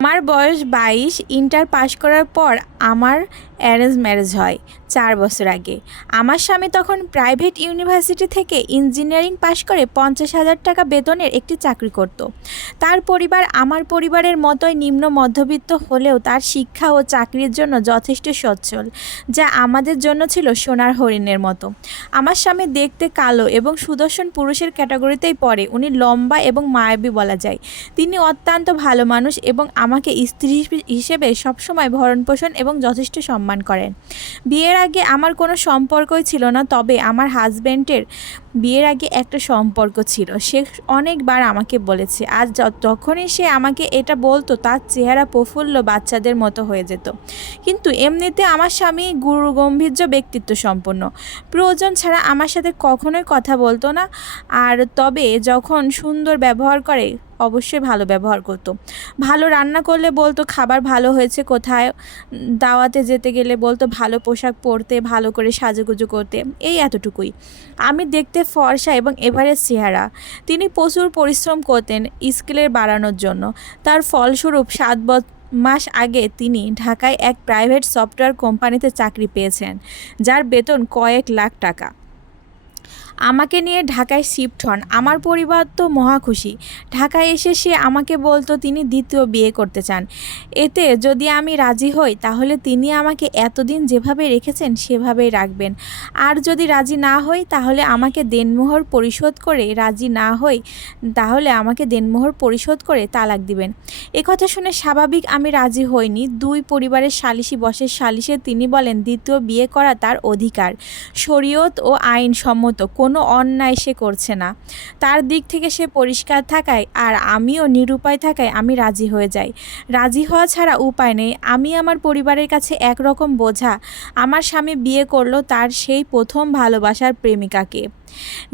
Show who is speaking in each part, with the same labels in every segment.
Speaker 1: আমার বয়স বাইশ ইন্টার পাশ করার পর আমার অ্যারেঞ্জ ম্যারেজ হয়। চার বছর আগে। আমার স্বামী তখন প্রাইভেট ইউনিভার্সিটি থেকে ইঞ্জিনিয়ারিং পাশ করে পঞ্চাশ হাজার টাকা বেতনের একটি চাকরি করত। তার পরিবার আমার পরিবারের মতোই নিম্ন মধ্যবিত্ত হলেও তার শিক্ষা ও চাকরির জন্য যথেষ্ট সচ্ছল, যা আমাদের জন্য ছিল সোনার হরিণের মতো। আমার স্বামী দেখতে কালো এবং সুদর্শন পুরুষের ক্যাটাগরিতেই পড়ে, উনি লম্বা এবং মায়াবী বলা যায়। তিনি অত্যন্ত ভালো মানুষ এবং আমাকে স্ত্রী হিসেবে সবসময় ভরণ পোষণ এবং যথেষ্ট সম্মান করেন। বিয়ের আগে আমার কোনো সম্পর্কই ছিল না তবে আমার হাজব্যান্ডের বিয়ের আগে একটা সম্পর্ক ছিল। সে অনেকবার আমাকে বলেছে, আজ যখনই সে আমাকে এটা বলতো, তার চেহারা প্রফুল্ল বাচ্চাদের মতো হয়ে যেত। কিন্তু এমনিতে আমার স্বামী গুরু গম্ভীর্য ব্যক্তিত্ব সম্পন্ন। প্রয়োজন ছাড়া আমার সাথে কখনোই কথা বলতো না। আর তবে যখন সুন্দর ব্যবহার করে, অবশ্যই ভালো ব্যবহার করতো। ভালো রান্না করলে বলতো, খাবার ভালো হয়েছে কোথায়? দাওয়াতে যেতে গেলে বলতো, ভালো পোশাক পরতে, ভালো করে সাজুগুজু করতে। এই এতটুকুই। আমি দেখতে ফর্সা এবং এভারেস্ট চেহারা। তিনি প্রচুর পরিশ্রম করতেন স্কিলের বাড়ানোর জন্য। তার ফলস্বরূপ সাত বছর মাস আগে তিনি ঢাকায় এক প্রাইভেট সফটওয়্যার কোম্পানিতে চাকরি পেয়েছেন, যার বেতন কয়েক লাখ টাকা। আমাকে নিয়ে ঢাকায় শিফট হন। আমার পরিবার তো মহা খুশি। ঢাকায় এসে সে আমাকে বলতো তিনি দ্বিতীয় বিয়ে করতে চান। এতে যদি আমি রাজি হই, তাহলে তিনি আমাকে এতদিন যেভাবে রেখেছেন, সেভাবেই রাখবেন। আর যদি রাজি না হই, তাহলে আমাকে দেনমোহর পরিশোধ করে রাজি না হই, তাহলে আমাকে দেনমোহর পরিশোধ করে তালাক দিবেন। কথা শুনে স্বাভাবিক আমি রাজি হইনি। দুই পরিবারের সালিশি বসে সালিশে তিনি বলেন, দ্বিতীয় বিয়ে করা তার অধিকার। শরীয়ত ও আইন সম্মত কোনো অন্যায় সে করছে না। তার দিক থেকে সে পরিষ্কার থাকায় আর আমিও নিরুপায় থাকায় আমি রাজি হয়ে যাই। রাজি হওয়া ছাড়া উপায় নেই। আমি আমার পরিবারের কাছে একরকম বোঝা। আমার স্বামী বিয়ে করল তার সেই প্রথম ভালোবাসার প্রেমিকাকে।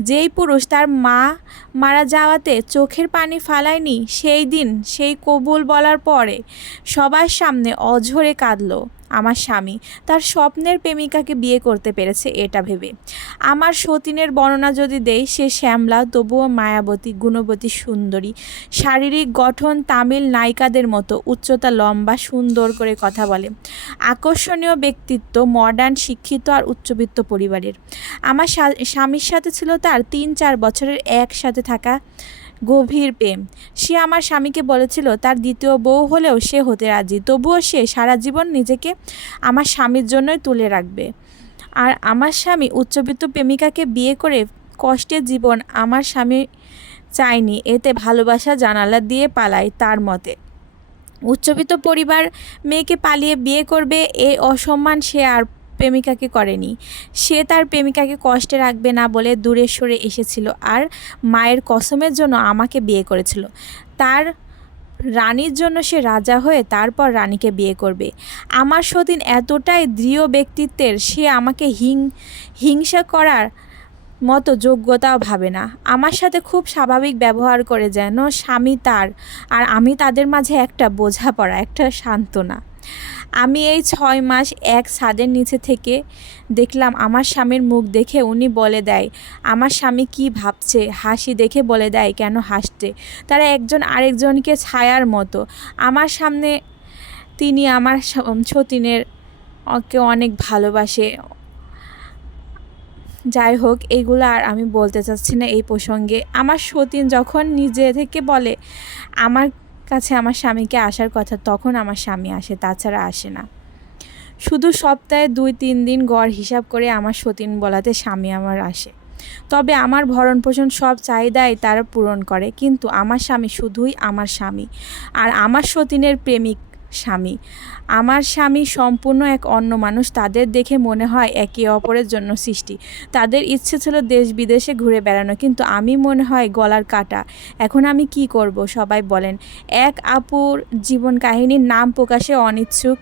Speaker 1: যেই পুরুষ তার মা মারা যাওয়াতে চোখের পানি ফালায়নি, সেই দিন সেই কবুল বলার পরে সবার সামনে অঝরে কাঁদলো। আমার স্বামী। তার স্বপ্নের প্রেমিকাকে বিয়ে করতে পেরেছে এটা ভেবে। আমার সতীনের বর্ণনা যদি দেই, সে শ্যামলা, তবুও মায়াবতী, গুণবতী, সুন্দরী। শারীরিক গঠন তামিল নায়িকাদের মতো, উচ্চতা লম্বা, সুন্দর করে কথা বলে। আকর্ষণীয় ব্যক্তিত্ব মডার্ন শিক্ষিত আর উচ্চবিত্ত পরিবারের। আমার স্বামীর সাথে ছিল তার তিন চার বছরের একসাথে থাকা গভীর প্রেম। সে আমার স্বামীকে বলেছিল, তার দ্বিতীয় বউ হলেও সে হতে রাজি। তবুও সে সারা জীবন নিজেকে আমার স্বামীর জন্যই তুলে রাখবে। আর আমার স্বামী উচ্চবিত্ত প্রেমিকাকে বিয়ে করে কষ্টের জীবন আমার স্বামী চায়নি। এতে ভালোবাসা জানালা দিয়ে পালায় তার মতে। উচ্চবিত্ত পরিবার মেয়েকে পালিয়ে বিয়ে করবে, এই অসম্মান সে আর প্রেমিকাকে করেনি। সে তার প্রেমিকাকে কষ্টে রাখবে না বলে দূরে সরে এসেছিল আর মায়ের কসমের জন্য আমাকে বিয়ে করেছিল। তার রানীর জন্য সে রাজা হয়ে তারপর রানীকে বিয়ে করবে। আমার সতীন এতটাই দৃঢ় ব্যক্তিত্বের, সে আমাকে হিং, হিংসা করার মতো যোগ্যতাও ভাবে না। আমার সাথে খুব স্বাভাবিক ব্যবহার করে যেন স্বামী তার, আর আমি তাদের মাঝে একটা বোঝাপড়া, একটা সান্ত্বনা। আমি এই ছয় মাস এক ছাদের নিচে থেকে দেখলাম আমার স্বামীর মুখ দেখে উনি বলে দেয়, আমার স্বামী কি ভাবছে? হাসি দেখে বলে দেয়, কেন হাসতে তারা একজন আরেকজনকে ছায়ার মতো। আমার সামনে তিনি আমার সতীনের কে অনেক ভালোবাসে। যাই হোক এইগুলো আর আমি বলতে চাচ্ছি না এই প্রসঙ্গে। আমার সতীন যখন নিজে থেকে বলে, আমার কাছে আমার স্বামীকে আসার কথা তখন আমার স্বামী আসে, তাছাড়া আসে না। শুধু সপ্তাহে দুই, তিন দিন গড় হিসাব করে আমার সতীন বলাতে স্বামী আমার আসে। তবে আমার ভরণ পোষণ সব চাহিদাই তারা পূরণ করে, কিন্তু আমার স্বামী শুধুই আমার স্বামী। আর আমার সতীনের প্রেমিক স্বামী। আমার স্বামী সম্পূর্ণ এক অন্য মানুষ, তাদের দেখে মনে হয় একে অপরের জন্য সৃষ্টি। তাদের ইচ্ছে ছিল দেশ বিদেশে ঘুরে বেড়ানো, কিন্তু আমি মনে হয় গলার কাটা। এখন আমি কি করব, সবাই বলেন। এক আপুর জীবন কাহিনীর নাম প্রকাশে অনিচ্ছুক।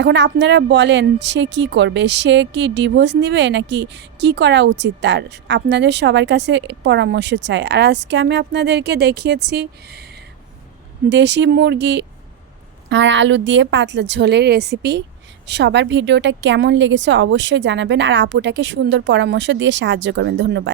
Speaker 1: এখন আপনারা বলেন, সে কি করবে? সে কি ডিভোর্স নেবে নাকি কি করা উচিত তার? আপনাদের সবার কাছে পরামর্শ চাই। আর আজকে আমি আপনাদেরকে দেখিয়েছি, দেশি মুরগি আর আলু দিয়ে পাতলা ঝোলের রেসিপি সবার ভিডিওটা কেমন লেগেছে অবশ্যই জানাবেন আর আপুটাকে সুন্দর পরামর্শ দিয়ে সাহায্য করবেন। ধন্যবাদ।